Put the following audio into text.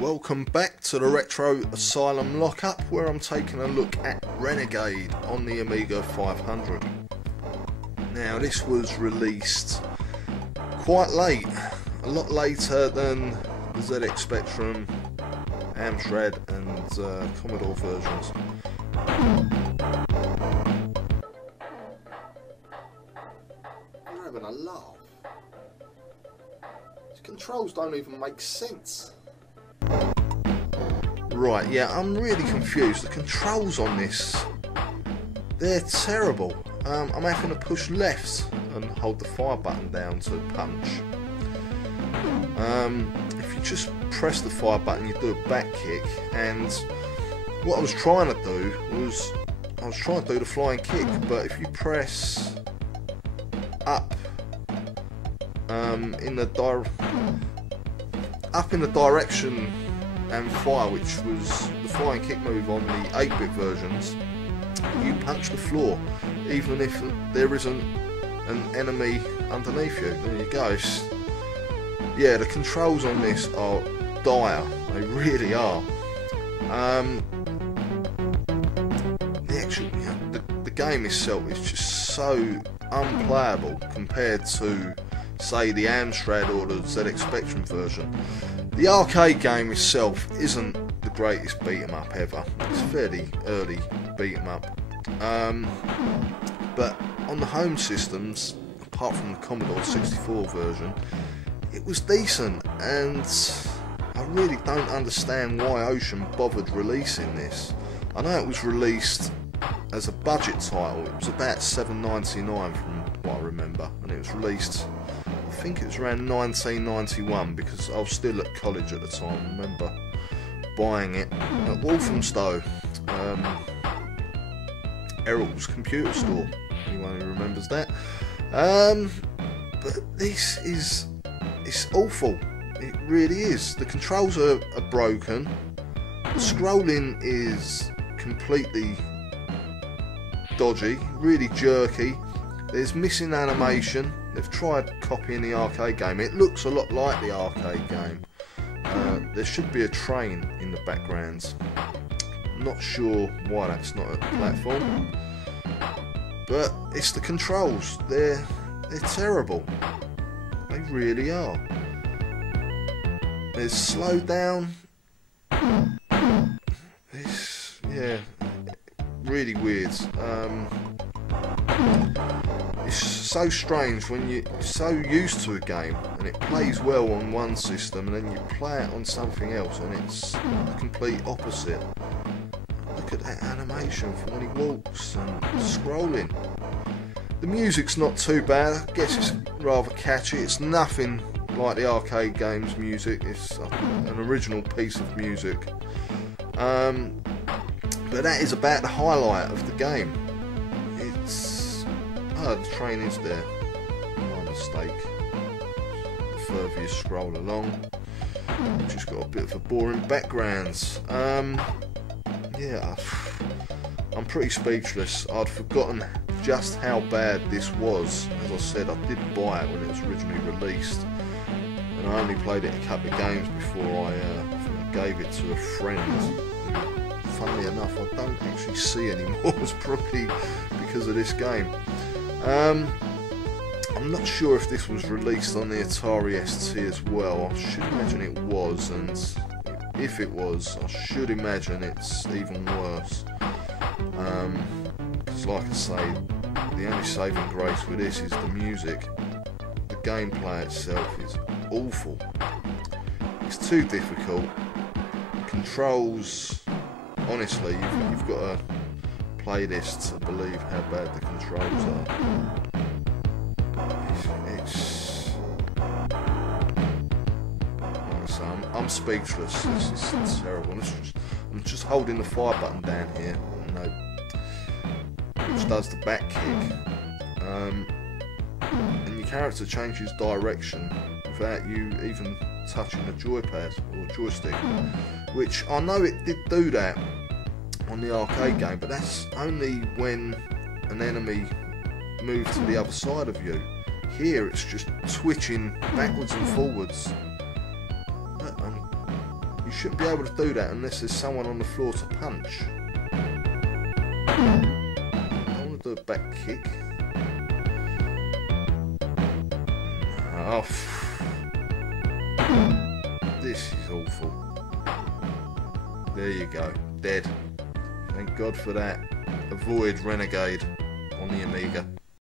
Welcome back to the Retro Asylum Lockup, where I'm taking a look at Renegade on the Amiga 500. Now this was released quite late, a lot later than the ZX Spectrum, Amstrad and Commodore versions. You're having a laugh. These controls don't even make sense. Right, yeah, I'm really confused. The controls on this, they're terrible. I'm having to push left and hold the fire button down to punch. If you just press the fire button, you do a back kick, and what I was trying to do was, I was trying to do the flying kick, but if you press up in the direction and fire, which was the flying kick move on the 8-bit versions, you punch the floor even if there isn't an enemy underneath you. There you go. Yeah, the controls on this are dire, they really are. The game itself is just so unplayable compared to, say, the Amstrad or the ZX Spectrum version. The arcade game itself isn't the greatest beat 'em up ever. It's a fairly early beat 'em up. But on the home systems, apart from the Commodore 64 version, it was decent, and I really don't understand why Ocean bothered releasing this. I know it was released as a budget title. It was about $7.99 from what I remember, and it was released, I think it was around 1991, because I was still at college at the time. I remember buying it at Walthamstow, Errol's computer store, anyone who remembers that. But this is, it's awful, it really is. The controls are broken, the scrolling is completely dodgy, really jerky, there's missing animation. They've tried copying the arcade game. It looks a lot like the arcade game. There should be a train in the background. I'm not sure why that's not a platform, but it's the controls. They're terrible. They really are. There's slow down. It's, yeah, really weird. It's so strange when you're so used to a game and it plays well on one system, and then you play it on something else and it's the complete opposite. Look at that animation from when he walks and scrolling. The music's not too bad. I guess it's rather catchy. It's nothing like the arcade game's music. It's an original piece of music. But that is about the highlight of the game. Oh, the train is there. My mistake. The further you scroll along, just got a bit of a boring background. Yeah, I'm pretty speechless. I'd forgotten just how bad this was. As I said, I did buy it when it was originally released, and I only played it a couple of games before I gave it to a friend. Funnily enough, I don't actually see anymore. It's probably because of this game. I'm not sure if this was released on the Atari ST as well. I should imagine it was, and if it was, I should imagine it's even worse. Because like I say, the only saving grace with this is the music. The gameplay itself is awful. It's too difficult. Controls, honestly, you've got to play this to believe how bad the controls are. It's like I say, I'm speechless. This is terrible. I'm just holding the fire button down here, which does the back kick, and your character changes direction without you even touching the joypad or joystick, which I know it did do that on the arcade game, but that's only when an enemy moved to the other side of you. Here it's just twitching backwards and forwards. You shouldn't be able to do that unless there's someone on the floor to punch. I want to do a back kick. Oh, this is awful. There you go, dead. Thank God for that. Avoid Renegade on the Amiga.